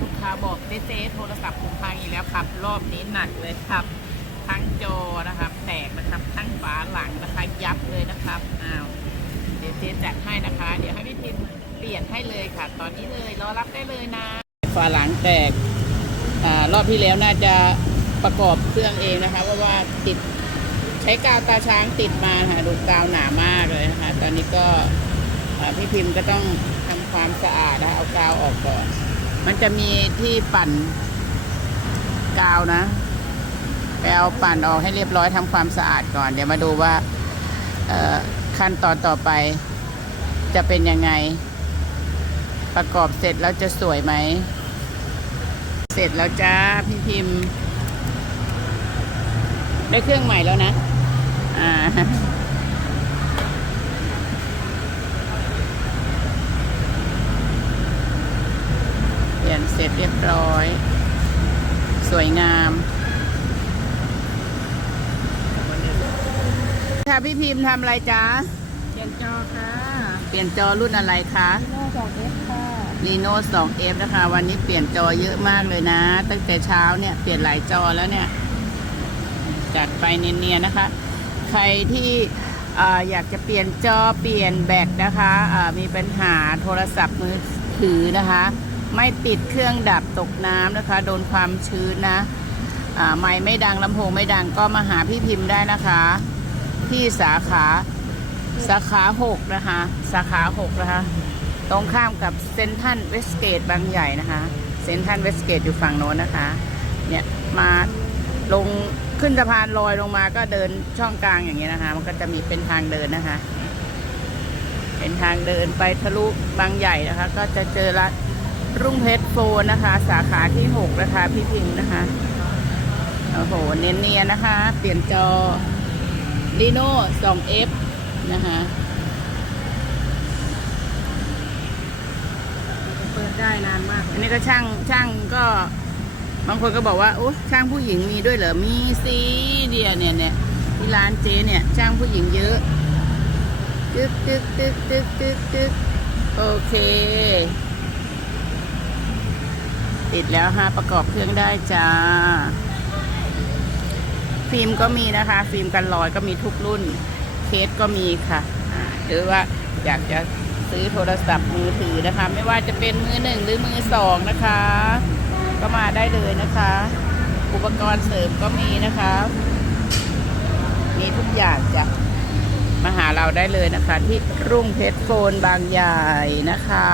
ลูกค้าบอกเจ๊เจ๊โทรศัพท์ผมพังอีกแล้วครับ รอบนี้หนักเลยครับ ทั้งจอนะครับ แตกนะครับ ทั้งฝาหลังนะคะยับเลยนะครับอ้าวเดี๋ยวเจ๊จัดให้นะคะ เดี๋ยวให้พี่พิมเปลี่ยนให้เลยค่ะ ตอนนี้เลยรอรับได้เลยนะ ฝาหลังแตกอารอบที่แล้วน่าจะประกอบเครื่องเองนะคะเพราะว่าติดใช้กาวตาช้างติดมาค่ะดูกาวหนามากเลยนะคะ ตอนนี้ก็พี่พิมพ์ก็ต้องทำความสะอาดนะคะเอากาวออกก่อน มันจะมีที่ปั่นกาวนะไปเอาปั่นออกให้เรียบร้อยทำความสะอาดก่อน เดี๋ยวมาดูว่าขั้นตอนต่อไป จะเป็นยังไง ประกอบเสร็จแล้วจะสวยไหม เสร็จแล้วจ้าพี่พิมพ์ ได้เครื่องใหม่แล้วนะ อ่า เปลี่ยนเส ร็จเรียบร้อย สวยงาม ค่ะพี่พิมพ์ทำอะไรจ๊ะ เปลี่ยนจอค่ะเปลี่ยนจอรุ่นอะไรคะ โน่สองเอฟค่ะ รีโน่ 2F นะคะ วันนี้เปลี่ยนจอเยอะมากเลยนะ ตั้งแต่เช้าเนี่ยเปลี่ยนหลายจอแล้วเนี่ย จัดไปเนียนๆนะคะ ใครที่อ่าอยากจะเปลี่ยนจอเปลี่ยนแบตนะคะอ่ามีปัญหาโทรศัพท์มือถือนะคะ ไม่ติดเครื่องดับตกน้ำนะคะ โดนความชื้นนะไม่ไม่ดังลำโพงไม่ดังก็มาหาพี่พิมพ์ได้นะคะ ที่สาขาสาขาหกนะคะ สาขาหกนะคะ ตรงข้ามกับเซนทันเวสเกตบางใหญ่นะคะ เซนทันเวสเกตอยู่ฝั่งโน้นนะคะ เนี่ยมาลงขึ้นสะพานลอยลงมาก็เดินช่องกลางอย่างนี้ยนะคะ มันก็จะมีเป็นทางเดินนะคะ เป็นทางเดินไปทะลุบางใหญ่นะคะ ก็จะเจอร้าน รุ่งเพชรโฟนนะคะ สาขาที่หกนะคะ พี่พิงค์นะคะ โอ้โห เนียนๆนะคะ เปลี่ยนจอ d ีโน่ 2F นะคะ เปิดได้นานมาก อันนี้ก็ช่างช่างก็ บางคนก็บอกว่าโอ้ช่างผู้หญิงมีด้วยเหรอ มีสิเดียวเนี่ยเนี่ยที่ร้านเจ๊เนี่ย ช่างผู้หญิงเยอะตึ๊กตึ๊กตึ๊กตึ๊กตึ๊กตึ๊กโอเค ติดแล้วฮะประกอบเครื่องได้จ้า ฟิล์มก็มีนะคะ ฟิล์มกันรอยก็มีทุกรุ่น เคสก็มีค่ะ หรือว่าอยากจะซื้อโทรศัพท์มือถือนะคะ ไม่ว่าจะเป็นมือหนึ่งหรือมือสองนะคะ ก็มาได้เลยนะคะ อุปกรณ์เสริมก็มีนะคะ มีทุกอย่างจ้ะมาหาเราได้เลยนะคะ ที่รุ่งเพชรโฟนบางใหญ่นะคะ